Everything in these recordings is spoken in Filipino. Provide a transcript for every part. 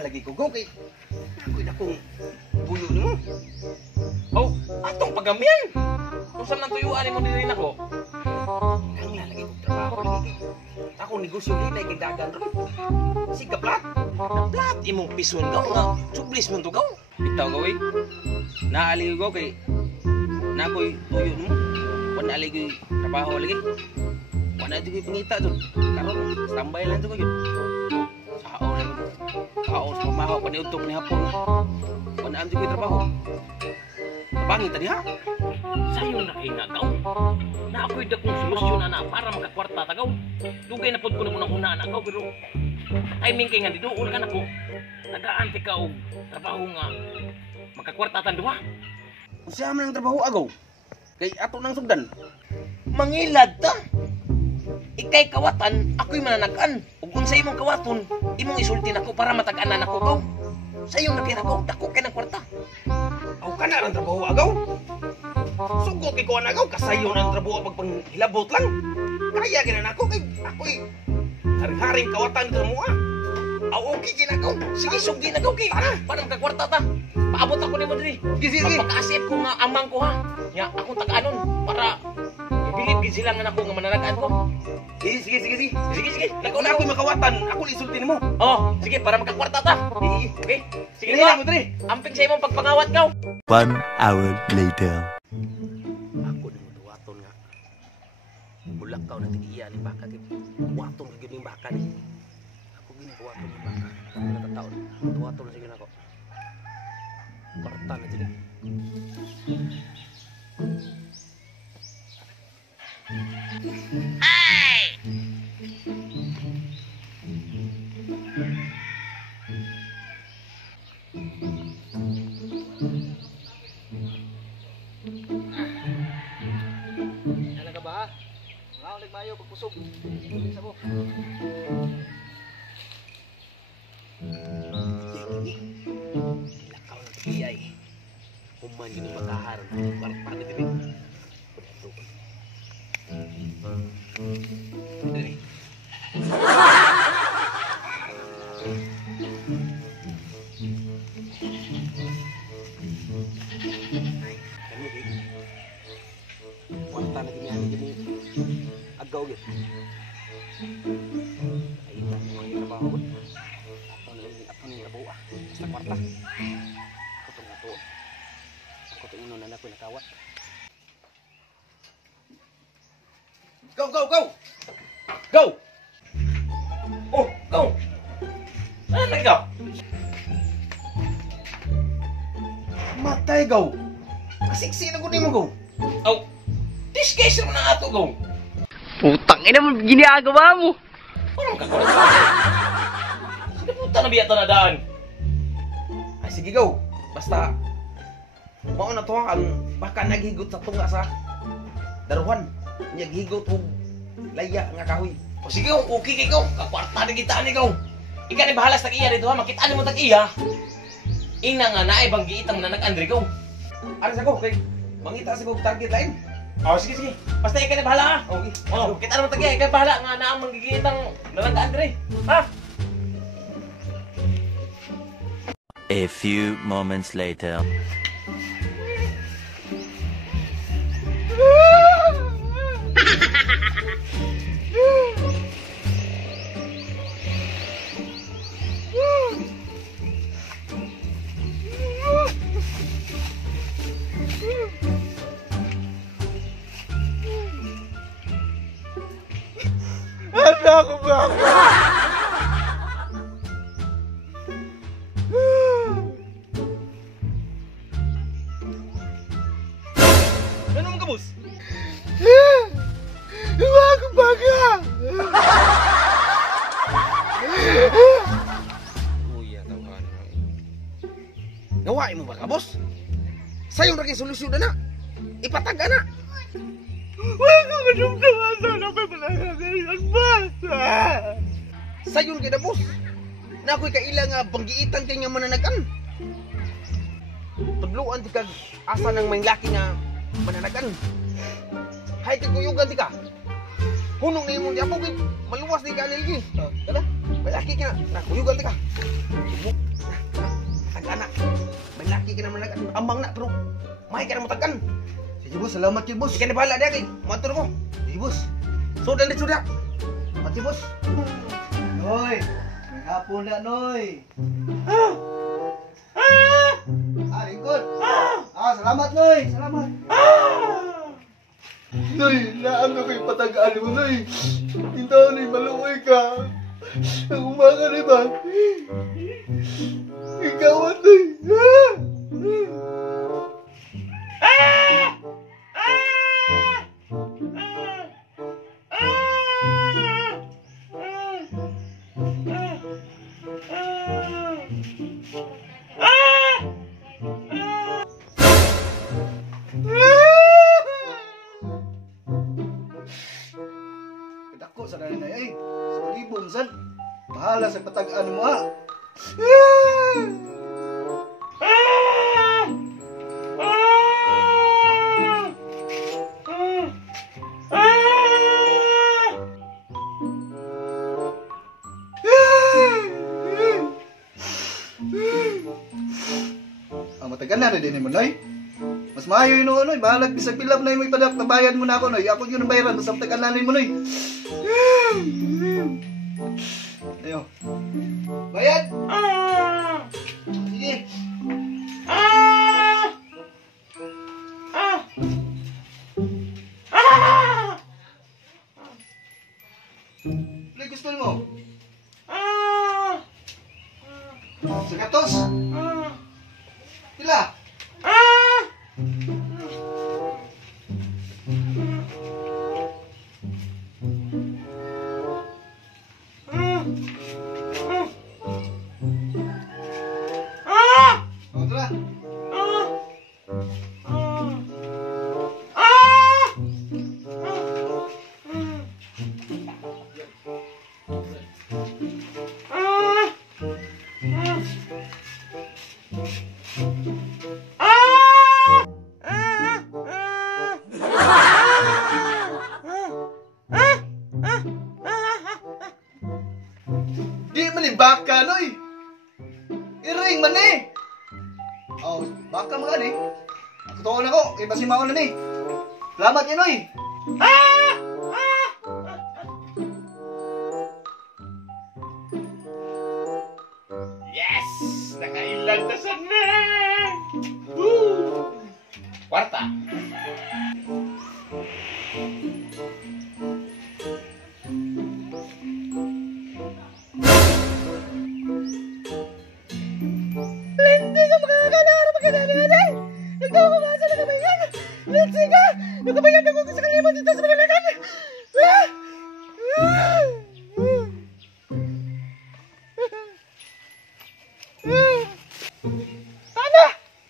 lagi ko kay ako na kung puyo nimo. Oh, atong pagamian. Usam nang tuyuan mo diri nako. Ang lagi ko trabaho lagi. Ako negosyo linay kay dagan ron. Sige plat. Plat imong pison gaw nga sublis mo to gaw. Bitaw gaway. Naali ko kay nakoy tuyo mo. Wan ali ko trabaho lagi. Wan adi ko pangita dun. Karon standby lang to ko yun. Sao sa pamahaw pa ni utop ni hapon. Wan am ko trabaho. Pangita diha. Sayo na kay nagaw. Na ako'y dakong solusyon na para makakwarta tagaw. Dugay na pod ko na munang una na agaw pero timing kay nga diduol ka na ko. Tagaan ti ka og trabaho nga makakwarta tan duha. Usa man ang trabaho agaw. Kay ato nang sugdan. Mangilad ta. Ikay kawatan, ako'y mananagan. Ug kung sa imong kawaton, imong isulti nako para matag-anan ako gaw. Sayo na kay nako, dako kay ng kwarta. Aw kana ang trabaho agaw. Sugo kay ko agaw kasayo ng trabaho pag panghilabot lang. Kaya gina nako kay ako'y haring-haring kawatan dito mo ah. Aw okay ginagaw. Sige sugdi na gaw kay. Para makakwarta ta. Paabot ako nimo diri. Sige. Magpakaasip ko nga amang ko ha. Nya akong tag-anon para ibilib gid sila nga nako nga mananagan ko. Sige. Sige. Nako na ako'y makawatan, ako isulti nimo. Oh, sige para makakwarta ta. Okay. Sige Dili nga. mo diri. Amping sa imong pagpangawat gaw. 1 hour later. Ako ni mo tuwaton nga. Bulakaw na tigiya ni baka kay tuwaton ka gyud ning baka ni. Ako gini tuwaton ni baka. Ako natataon. Tuwaton na sige nako. Korta na sige. Ano ka ba? Nga ulit mayo pagpusog. Sa mo. Lakaw na tigiya eh. Human yun yung makaharan. Parang dili. Dili. Kami di. Wanta na gini gini. Agaw gyud. Ay ta mo ang trabaho. Ako ni trabaho ah. Basta kwarta. Ako to nato. Ako to ino na ko nakawat. Go! Go! Oh, go. Ano na ikaw? Matay go! Kasiksi na ko ni mo go! Oh, this case naman ang ato go. Putang ina mo ginagawa mo. Parang kakulit. Sige puta na biya na daan. Ay sige go! Basta mao na to ang baka naghigot sa tunga sa daruhan. Naghigot og laya nga kahoy. O sige, okay kay ko. Kakwarta na kita ni ko. Ika ni bahalas tag iya dito ha. Makita ni mo tag iya. Ina nga naay bang giitang na nag-Andre ko. Ano sa ko kay mangita sa kog target line. Oh, sige. Basta ika ni bahala ha. Okay. Oh, kita naman tag iya. Ika bahala nga na ang manggigitang na nag-Andre. Ha? A few moments later. Ano mo kabus? Kuya tawhan. Gawain mo ba kabos? Sayong ra kay solusyon na. Ipataga na. Sayon kay na boss. Na ako'y kaila nga banggiitan kay nga mananagan. Tudluan ti kag asa nang may laki nga mananagan. Hay ti kuyugan ti ka. Hunong na imong diapo kay maluwas di ka nilgi. Kada, may laki ka na kuyugan ti ka. sana. May laki ka naman ambang na, pero may ka naman tagan. Sige bos, salamat kay bos. Ikan na bahala dia kay, motor ko. Sige bos. Sudah ni sudah. Mati bos. Noy, may hapon na Noy. Lingkod. Salamat Noy, salamat. Noy, naan ka kay patagaan mo Noy. Hintaw Noy, maluoy ka. Ang umaga na ba? Ikaw Noy. Kedako sa dali na eh. Sa libong san. Bahala sa patagaan mo ha. Matagal na rin din mo, Noy. Mas maayo yun ako, Noy. Bahalag, bisag pilap na yung may padak na bayan mo na ako, Noy. Ako yun ang bayaran, basta matagal na rin mo, Noy. Ayo. Bayad! Sige. Play, gusto mo? Sagatos? Pila? Oh, tara. Di man ni baka, Noy. Iring man eh. Oh, baka mo gani. Totoo na ko, iba si Mao na ni. Salamat yun, Noy. Yes! Nakailan na sana! Kwarta! Hindi ka makakagana magkadali. Ikaw ko nga sa nakabayan. Lindsay ka! Nakabayan ako sa kalimot dito sa Manalagan. Tana!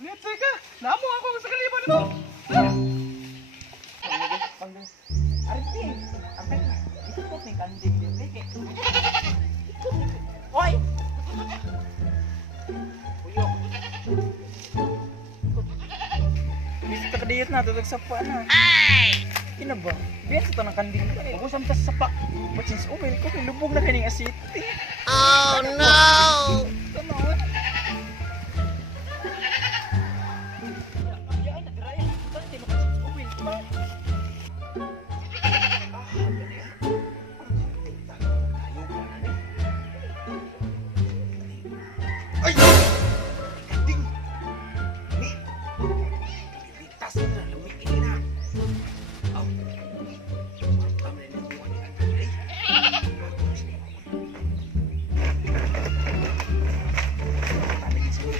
Lindsay ka! Namo ako sa kalimot dito. Hoy! Bisa takadiyat na, tutag sapa na. Kina ba? Biar sa tanang kanding ka eh. Ubusam ka sa sapa. But since umil ko, lubog na kaning asiti. Oh no! Tanawan. Yan, nagraya. Tante mo kasi umil pa. Ay! Kanding! Ni! Litas na, lamig ini na. Aw! Tama na yung buwan ni Kanding ay. Tama na siya.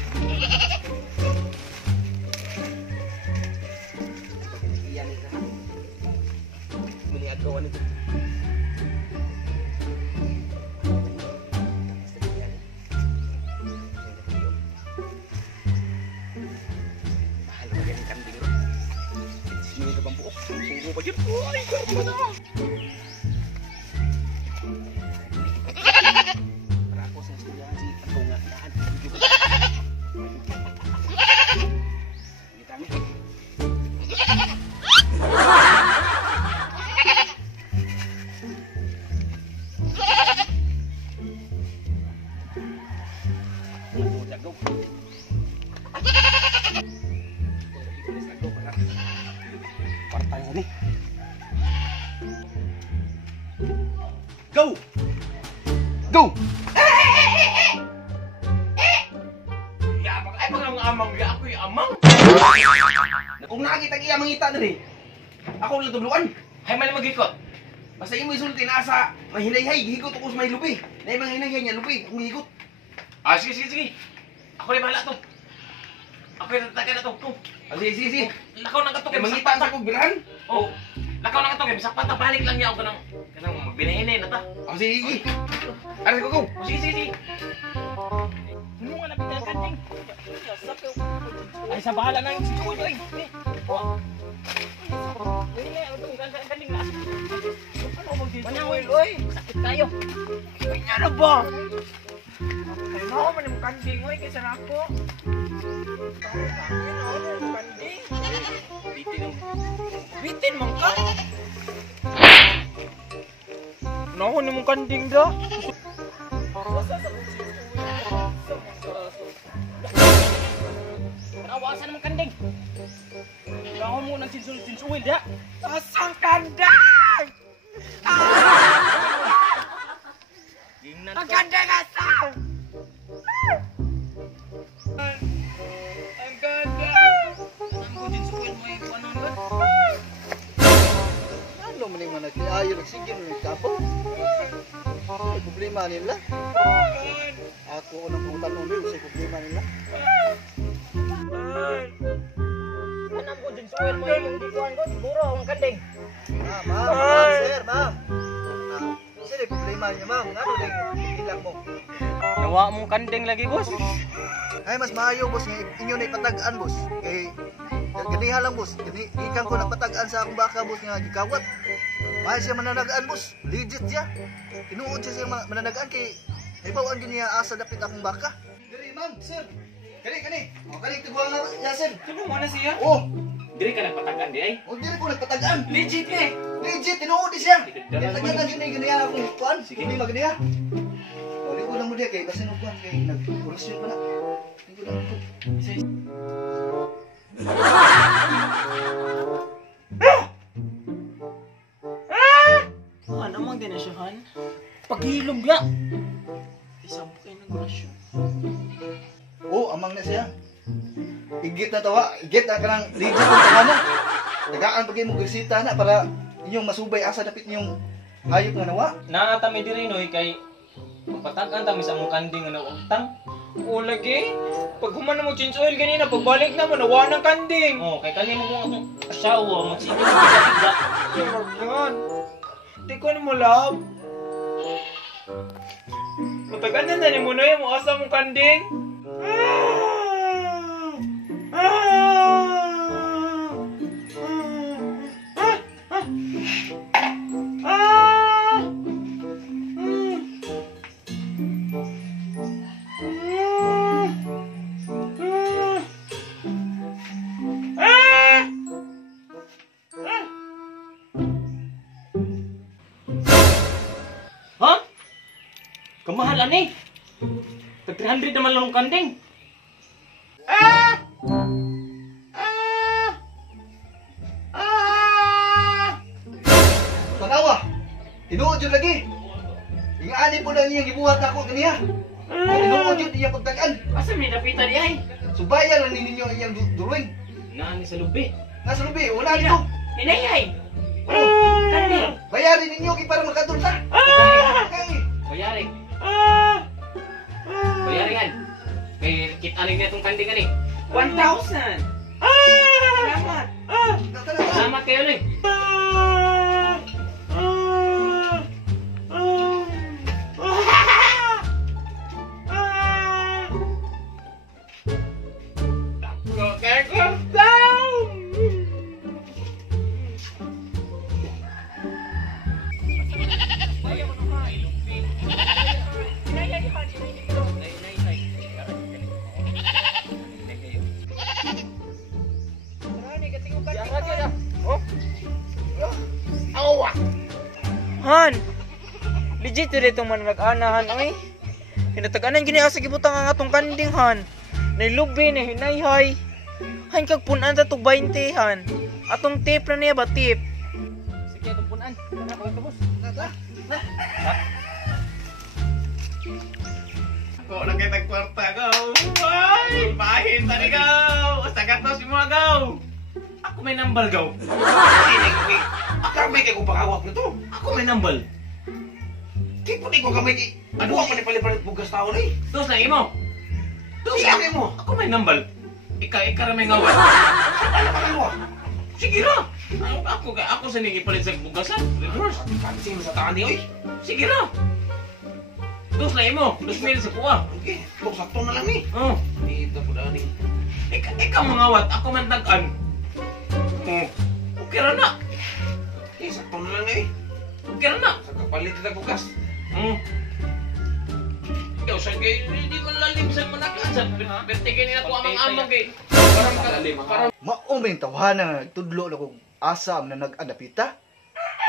Iyan ito ha. Muli agawan ito. Mahal mo yan yung kambing mo. Sino ito bang buok? Puro ba yun? Ay, karma na! Para ako sa siya si Patunga. Daan. Kita mo. Jagaw. Ayo ni. Go! Go! Ya, ay mga amang ya ako yung amang. Kung nakakita kaya mangita na rin, ako lang tubluan. Hay mali magikot. Basta yung may sulti na asa, mahinay-hay, higot ako sa may lupi. Na yung mga hinay-hay niya, lupi, akong higot. Ah, sige, sige, sige. Ako rin bahala to. Ako rin tatagan na to. Sige. Lakaw na kato Kaya kay mangita sa akong birahan. Oh, lakaw na kato kay bisak pa ta balik lang niya ako kanang binahinay na ta. Sige. Aras ko, go. Oh, sige, sige, sige. Ano nga napitan ka ding? Ay sa bahala na yung sikulo eh. Kaning na. Ano mo dito? Manawil oy. Sakit tayo. Kanya na ba? Ay mo man yung kanding oy kaysa nako. Kanding. Bitin man ka. Naho ni mong kanding da. Awasan naman kanding. Naho mo nang sinsul-sinsul da. Asang kandang! Ang kandang asang! Ang kandang! Ang kudin suwil mo yung panunod. Ano man yung nagkiayo, nagsigil, nagkapo? Ay, problema nila. Ako unang pumunta nung rin, sa problema nila. Anong kudin suwil mo yung dikuan ko? Siguro ang kanding. Ma'am, sir, ma'am. Sir, yung problema niya, ma'am. Ano din yung ilang mo? Nawa mong kanding lagi, boss. Ay, mas maayo, boss. Inyo na ipatagaan, boss. Kay, ganiha lang, boss. Ikan ko nagpatagaan sa akong baka, boss, nga gikawat. Mahal siya mananagaan, boss. Legit siya. Tinuod siya mananagaan kay ibawaan din niya asa dapit akong baka. Gani, ma'am, sir. Gani. O, gani, tiguan nga, ya, sir. Sino mo na siya? Oh, Diri ka nagpatagan di ay. o, dili ko nagpatagaan. Legit eh. Legit, tinuod din siya. Kaya tagagan siya na yung ganihan akong kuan. Hindi maganiha. O, di ko lang mo diya kay basin mo kuan kay nag-orasyon pa na. Di ko lang ko. Ano mang dinasyahan? Paghilom ya. Isang kayo ng orasyon. Oh, amang na siya. Igit na tawa, igit na kanang legit ang tawanan. Tagaan pagay mo grisita na para inyong masubay asa dapit niyong hayop nga nawa. Nakatami diri noy kay magpatagan tami sa mong kanding nga utang. O lagi, pag humana mo change oil ganina, pagbalik na mo nawa ng kanding. Oh, kay kani mo akong asawa, magsigil ka tiga. Oh God. Di ko na mo love. Matagal na ni mo na yung asa mong kanding. Ha? Kamahal ani. Tag 300 naman lang ang kanding. Tanawa. Tinuod jud lagi. Ingaani po na niya gibuhat ako kaniya. Tinuod jud iya pagtagaan. Asa may napita di ay? Subayan lang ninyo iyang duluing. Nani sa lubi. Nasa lubi, wala dito. Inay ay. Oh, Kanding. bayarin ninyo kay para makadul sa. Kay. Bayari. Bayaringan. Kay kita rin na itong kanding ani. 1,000. Salamat. Salamat kayo ni. Han, legit dito itong mananag-anahan, oy. Kinataganan gini asa gibutang ang atong kanding, Han. Nailubi, nahinayhay. Han, kag punan ta to 20, Han. Atong tip na niya ba tip? Sige atong punan. Tara ko boss. Ako lang kay tagkwarta gaw. Ay, bahin tani gaw. Sa gatos mo gaw. Ako may nambal gaw. Akang may kay kong pangawak na to. Ako may nambal. Tipo di ko kamay ki. Ano ako palipalit bugas tao na eh. Dos na imo. Sige mo. Ako may nambal. Ika ra may ngawat. Ano ba kayo? Sige ra. Ako sa nigipalit sa bugasan. Reverse. Kansi mo sa taan ni oy. Sige ra. Dos na imo. 2,000 sa kuha. Okay, kung sakto na lang ni. Oh. Dito po na ni. Ikaw mangawat. Ako man tag-an. Oh. Okay ra na. Okay, sakto na lang ni. Okay ra na. Sa kapalit na bugas. Hmm. Ikaw sa kay hindi man lalim sa manakan sa bertigay nila ko amang-amang kay parang Mauming tawhana tudlo na kong asam na nag-adapita.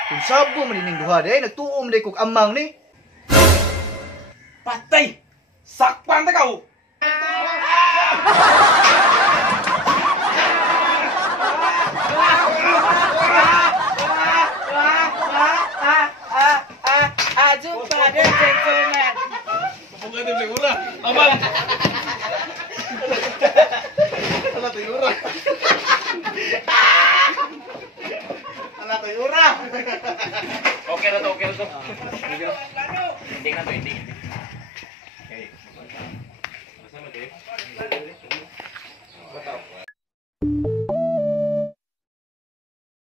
Kung sabo man ining duha day nagtuom day kog amang ni. Patay! Sakpan na kau! Jumpa deh gentleman. Pagka din sigura. Amal. Ala tuyura! Ala tuyura! Okay na to. Hindi na to, hindi.